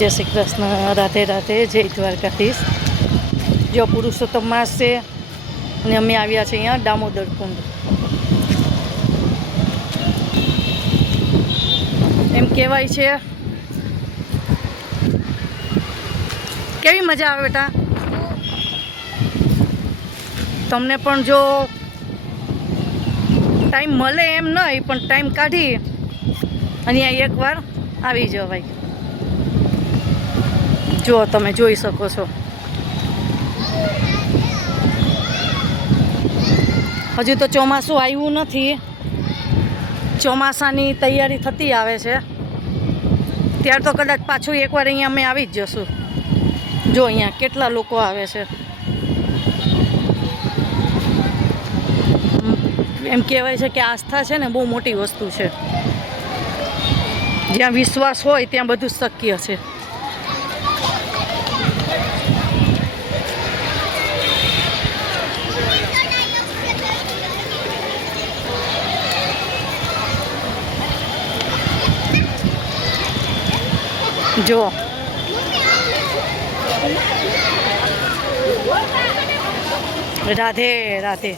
જય શ્રી કૃષ્ણ, રાધે રાધે, જય દ્વારકાધીશ। જો પુરુષોત્તમ માસ છે અને અમે આવ્યા છીએ અહીંયા દામોદર કુંડ। એમ કહેવાય છે, કેવી મજા આવે બેટા? તમને પણ જો ટાઈમ મળે એમ નહીં, પણ ટાઈમ કાઢી અને અહીંયા એકવાર આવી જવાય। જો તમે જોઈ શકો છો, હજુ તો ચોમાસું આવ્યું નથી, ચોમાસાની તૈયારી થતી આવે છે। ત્યાર તો કદાચ પાછું એકવાર અહીંયા અમે આવી જ જશું। જો અહીંયા કેટલા લોકો આવે છે। એમ કહેવાય છે કે આસ્થા છે ને બહુ મોટી વસ્તુ છે। જ્યાં વિશ્વાસ હોય ત્યાં બધું શક્ય છે। જો રાધે રાધે।